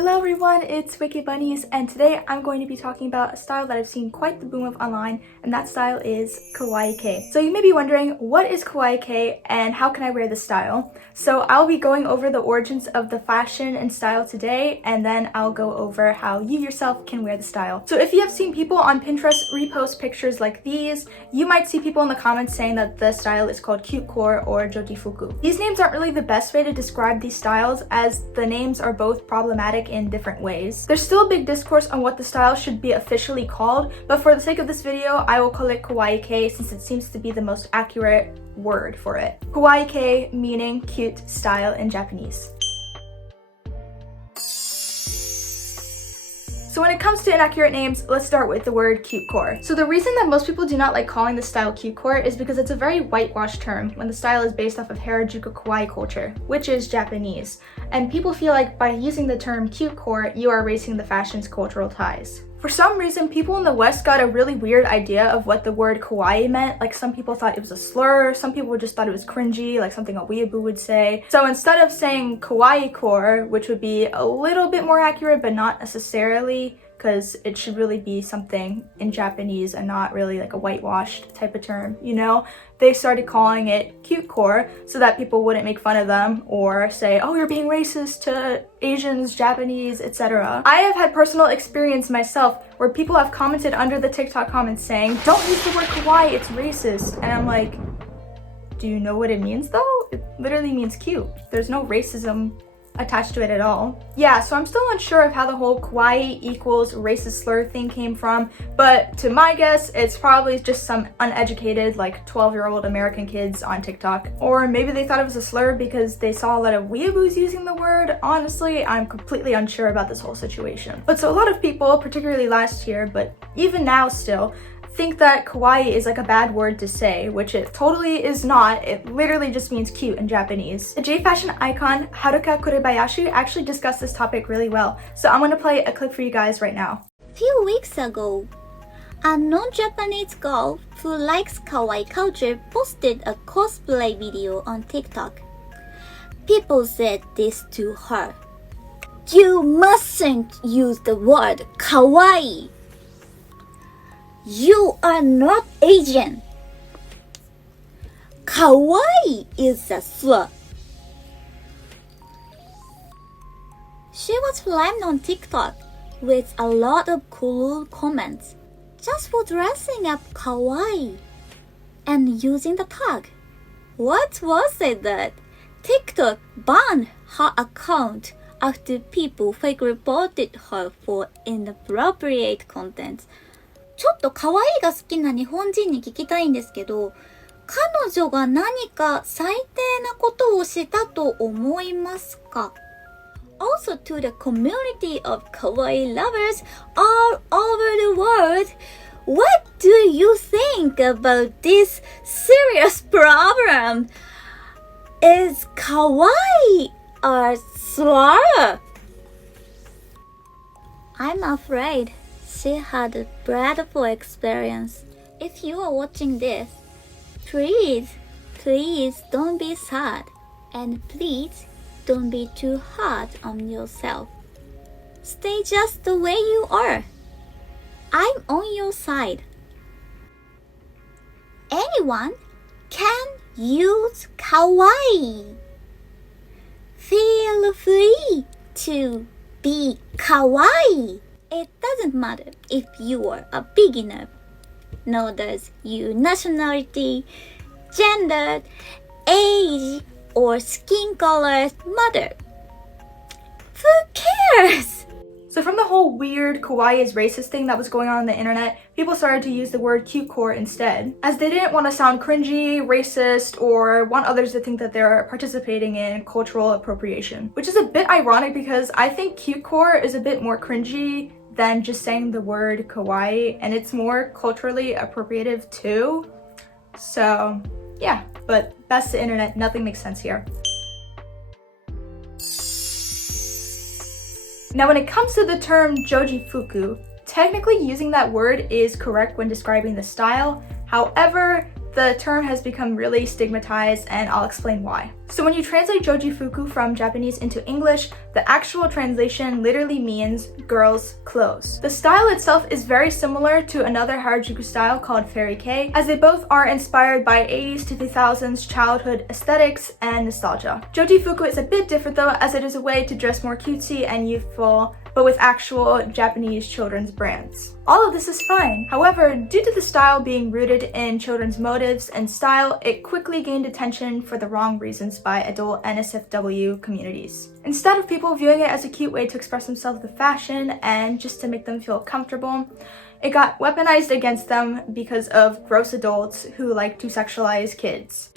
Hello everyone, it's wickedbunniez, and today I'm going to be talking about a style that I've seen quite the boom of online, and that style is Kawaii K. So you may be wondering, what is Kawaii K and how can I wear this style? So I'll be going over the origins of the fashion and style today, and then I'll go over how you yourself can wear the style. So if you have seen people on Pinterest repost pictures like these, you might see people in the comments saying that the style is called cutecore or Jojifuku. These names aren't really the best way to describe these styles, as the names are both problematic in different ways. There's still a big discourse on what the style should be officially called, but for the sake of this video, I will call it Kawaii K since it seems to be the most accurate word for it. Kawaii K meaning cute style in Japanese. So when it comes to inaccurate names, let's start with the word cutecore. So the reason that most people do not like calling the style cutecore is because it's a very whitewashed term when the style is based off of harajuku kawaii culture, which is Japanese. And people feel like by using the term cutecore, you are erasing the fashion's cultural ties. For some reason, people in the West got a really weird idea of what the word kawaii meant. Like, some people thought it was a slur, some people just thought it was cringy, like something a weeaboo would say. So instead of saying kawaiicore, which would be a little bit more accurate but not necessarily, because it should really be something in Japanese and not really like a whitewashed type of term, you know? They started calling it cutecore so that people wouldn't make fun of them or say, oh, you're being racist to Asians, Japanese, etc. I have had personal experience myself where people have commented under the TikTok comments saying, don't use the word kawaii, it's racist. And I'm like, do you know what it means though? It literally means cute. There's no racism attached to it at all. Yeah, so I'm still unsure of how the whole kawaii equals racist slur thing came from, but to my guess, it's probably just some uneducated, like 12-year-old American kids on TikTok. Or maybe they thought it was a slur because they saw a lot of weeaboos using the word. Honestly, I'm completely unsure about this whole situation. But so a lot of people, particularly last year, but even now still, think that kawaii is like a bad word to say, which it totally is not. It literally just means cute in Japanese. The J-fashion icon Haruka Kurebayashi actually discussed this topic really well, so I'm gonna play a clip for you guys right now. Few weeks ago, a non-Japanese girl who likes kawaii culture posted a cosplay video on TikTok. People said this to her: "You mustn't use the word kawaii. You are not Asian. Kawaii is a slur." She was flamed on TikTok with a lot of cool comments just for dressing up kawaii and using the tag. What was it that TikTok banned her account after people fake reported her for inappropriate content? ちょっと可愛いが好きな日本人に聞きたいんですけど、彼女が何か最低なことをしたと思いますか? Also to the community of kawaii lovers all over the world, what do you think about this serious problem? Is kawaii a slur? I'm afraid she had a dreadful experience. If you are watching this, please don't be sad, and please don't be too hard on yourself. Stay just the way you are. I'm on your side. Anyone can use kawaii. Feel free to be kawaii. It doesn't matter if you are a beginner, nor does your nationality, gender, age, or skin color matter. Who cares? So from the whole weird kawaii is racist thing that was going on the internet, people started to use the word cutecore instead, as they didn't want to sound cringy, racist, or want others to think that they're participating in cultural appropriation. Which is a bit ironic because I think cutecore is a bit more cringy than just saying the word kawaii, and it's more culturally appropriative too. So yeah, but that's the internet, nothing makes sense here. Now when it comes to the term Jojifuku, technically using that word is correct when describing the style. However, the term has become really stigmatized, and I'll explain why. So when you translate Jojifuku from Japanese into English, the actual translation literally means girls' clothes. The style itself is very similar to another harajuku style called fairycore, as they both are inspired by 80s to 2000s childhood aesthetics and nostalgia. Jojifuku is a bit different though, as it is a way to dress more cutesy and youthful, but with actual Japanese children's brands. All of this is fine. However, due to the style being rooted in children's motives and style, it quickly gained attention for the wrong reasons by adult NSFW communities. Instead of people viewing it as a cute way to express themselves with fashion and just to make them feel comfortable, it got weaponized against them because of gross adults who like to sexualize kids.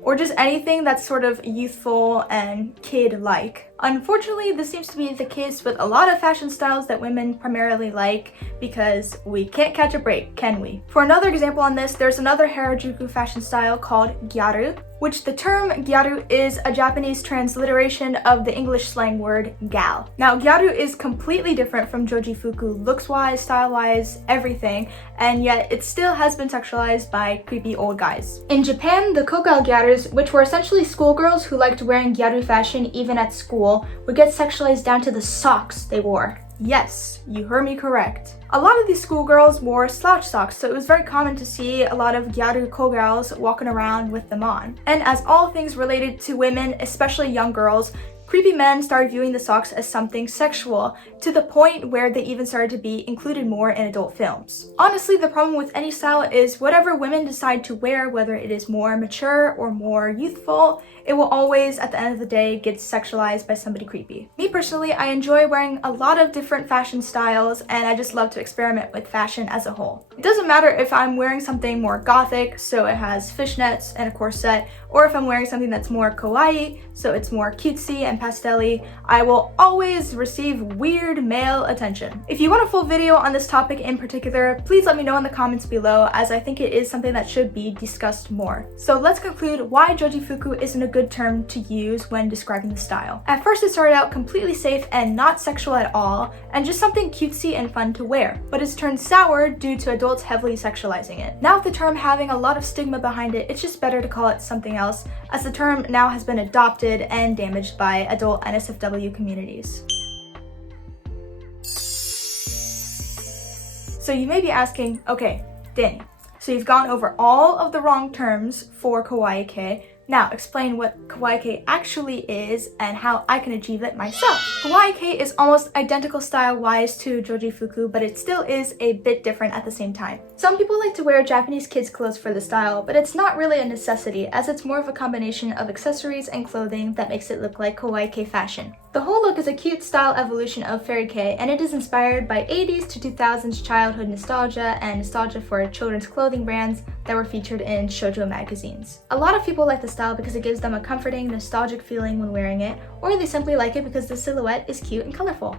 Or just anything that's sort of youthful and kid-like. Unfortunately, this seems to be the case with a lot of fashion styles that women primarily like, because we can't catch a break, can we? For another example on this, there's another harajuku fashion style called gyaru, which the term gyaru is a Japanese transliteration of the English slang word gal. Now, gyaru is completely different from Jojifuku looks-wise, style-wise, everything, and yet it still has been sexualized by creepy old guys. In Japan, the kogal gyarus, which were essentially schoolgirls who liked wearing gyaru fashion even at school, would get sexualized down to the socks they wore. Yes, you heard me correct. A lot of these schoolgirls wore slouch socks, so it was very common to see a lot of gyaru kogals walking around with them on. And as all things related to women, especially young girls, creepy men started viewing the socks as something sexual, to the point where they even started to be included more in adult films. Honestly, the problem with any style is whatever women decide to wear, whether it is more mature or more youthful, it will always, at the end of the day, get sexualized by somebody creepy. Me personally, I enjoy wearing a lot of different fashion styles, and I just love to experiment with fashion as a whole. It doesn't matter if I'm wearing something more gothic, so it has fishnets and a corset, or if I'm wearing something that's more kawaii, so it's more cutesy and pastel-y, I will always receive weird male attention. If you want a full video on this topic in particular, please let me know in the comments below, as I think it is something that should be discussed more. So let's conclude why Jojifuku isn't a good term to use when describing the style. At first, it started out completely safe and not sexual at all, and just something cutesy and fun to wear, but it's turned sour due to adults heavily sexualizing it. Now with the term having a lot of stigma behind it, it's just better to call it something else, as the term now has been adopted and damaged by adult NSFW communities. So you may be asking, okay, Danny, so you've gone over all of the wrong terms for Kawaii K. Now, explain what Kawaii K actually is and how I can achieve it myself. Kawaii K is almost identical style-wise to Jojifuku, but it still is a bit different at the same time. Some people like to wear Japanese kids' clothes for the style, but it's not really a necessity, as it's more of a combination of accessories and clothing that makes it look like Kawaii K fashion. The whole look is a cute style evolution of fairycore, and it is inspired by 80s to 2000s childhood nostalgia and nostalgia for children's clothing brands that were featured in shoujo magazines. A lot of people like the style because it gives them a comforting, nostalgic feeling when wearing it, or they simply like it because the silhouette is cute and colorful.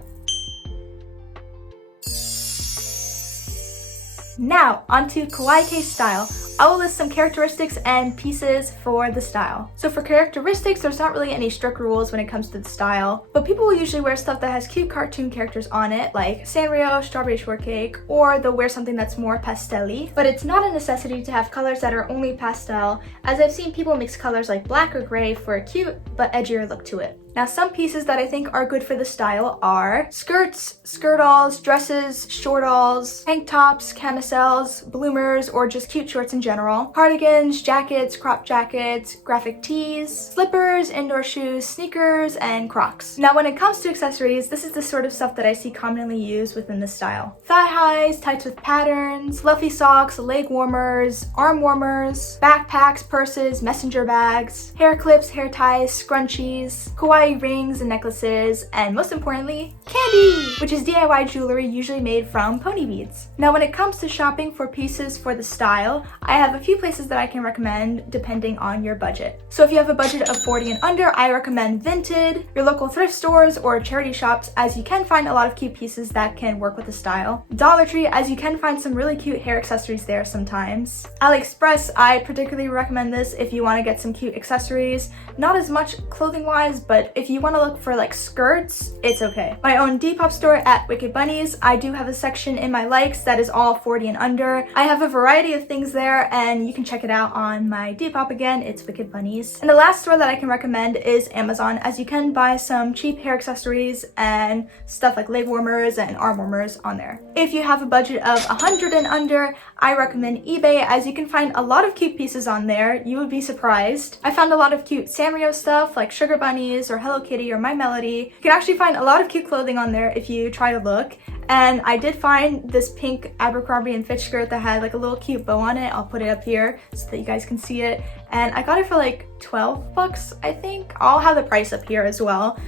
Now, onto Kawaii K style. I will list some characteristics and pieces for the style. So for characteristics, there's not really any strict rules when it comes to the style, but people will usually wear stuff that has cute cartoon characters on it, like Sanrio, strawberry shortcake, or they'll wear something that's more pastel-y. But it's not a necessity to have colors that are only pastel, as I've seen people mix colors like black or gray for a cute but edgier look to it. Now, some pieces that I think are good for the style are skirts, skirt-alls, dresses, short-alls, tank tops, camisoles, bloomers, or just cute shorts in general, cardigans, jackets, crop jackets, graphic tees, slippers, indoor shoes, sneakers, and Crocs. Now, when it comes to accessories, this is the sort of stuff that I see commonly used within the style. Thigh highs, tights with patterns, fluffy socks, leg warmers, arm warmers, backpacks, purses, messenger bags, hair clips, hair ties, scrunchies, kawaii rings and necklaces, and most importantly, candy, which is DIY jewelry usually made from pony beads. Now, when it comes to shopping for pieces for the style, I have a few places that I can recommend depending on your budget. So if you have a budget of 40 and under, I recommend Vinted, your local thrift stores, or charity shops, as you can find a lot of cute pieces that can work with the style. Dollar Tree, as you can find some really cute hair accessories there sometimes. AliExpress, I particularly recommend this if you want to get some cute accessories. Not as much clothing wise, but but if you want to look for like skirts, it's okay. My own Depop store at Wicked Bunnies, I do have a section in my likes that is all 40 and under. I have a variety of things there, and you can check it out on my Depop. Again, it's Wicked Bunnies. And the last store that I can recommend is Amazon, as you can buy some cheap hair accessories and stuff like leg warmers and arm warmers on there. If you have a budget of 100 and under, I recommend eBay, as you can find a lot of cute pieces on there. You would be surprised. I found a lot of cute Sanrio stuff like sugar bunnies or Hello Kitty or My Melody. You can actually find a lot of cute clothing on there if you try to look. And I did find this pink Abercrombie and Fitch skirt that had like a little cute bow on it. I'll put it up here so that you guys can see it. And I got it for like 12 bucks, I think. I'll have the price up here as well.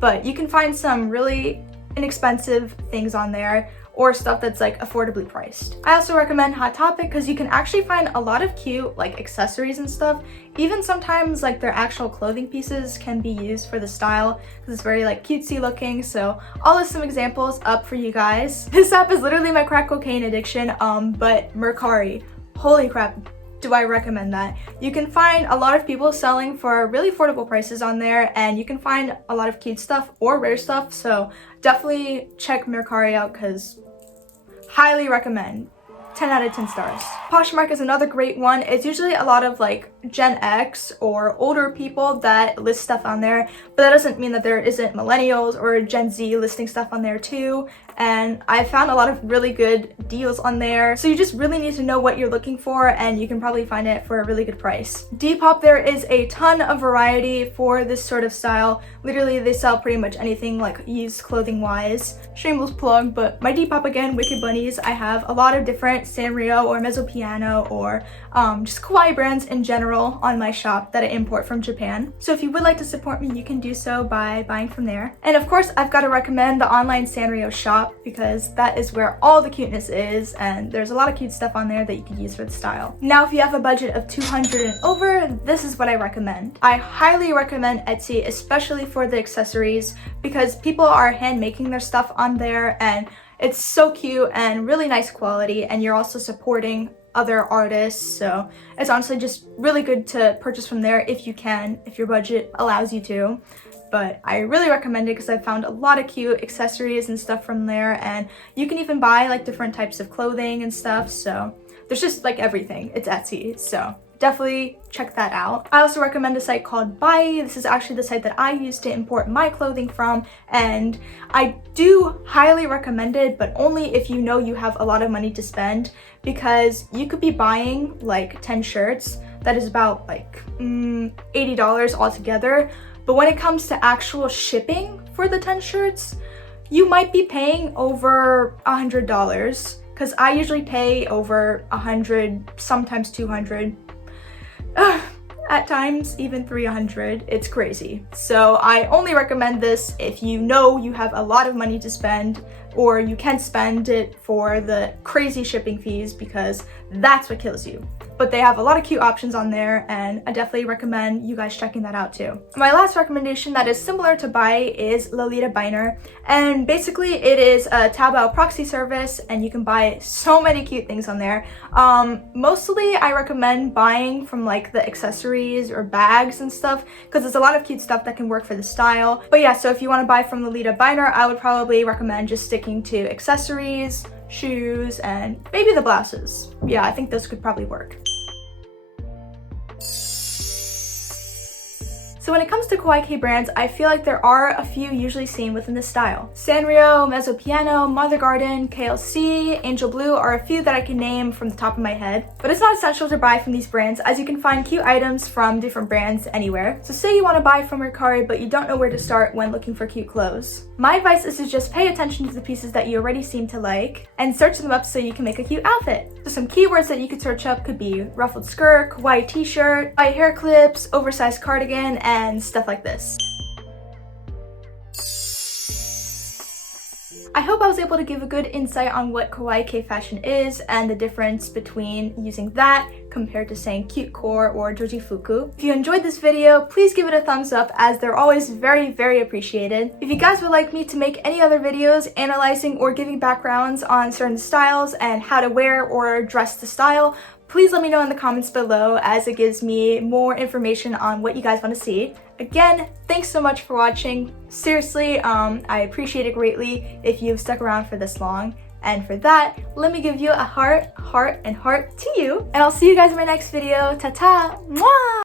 But you can find some really inexpensive things on there, or stuff that's like affordably priced. I also recommend Hot Topic because you can actually find a lot of cute like accessories and stuff. Even sometimes like their actual clothing pieces can be used for the style because it's very like cutesy looking. So I'll list some examples up for you guys. This app is literally my crack cocaine addiction, but Mercari, holy crap, do I recommend that. You can find a lot of people selling for really affordable prices on there, and you can find a lot of cute stuff or rare stuff. So definitely check Mercari out because highly recommend. 10 out of 10 stars. Poshmark is another great one. It's usually a lot of like Gen X or older people that list stuff on there, but that doesn't mean that there isn't millennials or Gen Z listing stuff on there too. And I found a lot of really good deals on there. So you just really need to know what you're looking for, and you can probably find it for a really good price. Depop, there is a ton of variety for this sort of style. Literally, they sell pretty much anything like used clothing wise. Shameless plug, but my Depop again, Wicked Bunnies, I have a lot of different Sanrio or Mezzo Piano or just kawaii brands in general on my shop that I import from Japan. So if you would like to support me, you can do so by buying from there. And of course, I've got to recommend the online Sanrio shop because that is where all the cuteness is, and there's a lot of cute stuff on there that you could use for the style. Now, if you have a budget of 200 and over, this is what I recommend. I highly recommend Etsy, especially for the accessories, because people are hand making their stuff on there, and it's so cute and really nice quality, and you're also supporting other artists. So it's honestly just really good to purchase from there if you can, if your budget allows you to. But I really recommend it because I found a lot of cute accessories and stuff from there, and you can even buy like different types of clothing and stuff. So there's just like everything. It's Etsy, so definitely check that out. I also recommend a site called Kawaii. This is actually the site that I use to import my clothing from, and I do highly recommend it, but only if you know you have a lot of money to spend, because you could be buying like 10 shirts that is about like $80 altogether, but when it comes to actual shipping for the 10 shirts, you might be paying over $100, because I usually pay over 100, sometimes 200. At times even 300. It's crazy. So I only recommend this if you know you have a lot of money to spend, or you can spend it for the crazy shipping fees, because that's what kills you. But they have a lot of cute options on there, and I definitely recommend you guys checking that out too. My last recommendation that is similar to Buy is Lolita Biner, and basically it is a Taobao proxy service, and you can buy so many cute things on there. Mostly I recommend buying from like the accessories or bags and stuff, because there's a lot of cute stuff that can work for the style. But yeah, so if you want to buy from Lolita Biner, I would probably recommend just sticking to accessories, shoes, and maybe the blouses. Yeah, I think those could probably work. So when it comes to Kawaii K brands, I feel like there are a few usually seen within this style. Sanrio, Mezzo Piano, Mother Garden, KLC, Angel Blue are a few that I can name from the top of my head. But it's not essential to buy from these brands, as you can find cute items from different brands anywhere. So say you want to buy from Mercari, but you don't know where to start when looking for cute clothes. My advice is to just pay attention to the pieces that you already seem to like and search them up so you can make a cute outfit. So some keywords that you could search up could be ruffled skirt, kawaii t-shirt, kawaii hair clips, oversized cardigan, and stuff like this. I hope I was able to give a good insight on what Kawaii K fashion is and the difference between using that compared to saying cutecore or Jojifuku. If you enjoyed this video, please give it a thumbs up, as they're always very, very appreciated. If you guys would like me to make any other videos analyzing or giving backgrounds on certain styles and how to wear or dress the style, please let me know in the comments below, as it gives me more information on what you guys want to see. Again, thanks so much for watching. Seriously, I appreciate it greatly if you've stuck around for this long. And for that, let me give you a heart, heart, and heart to you. And I'll see you guys in my next video. Ta-ta! Mwah!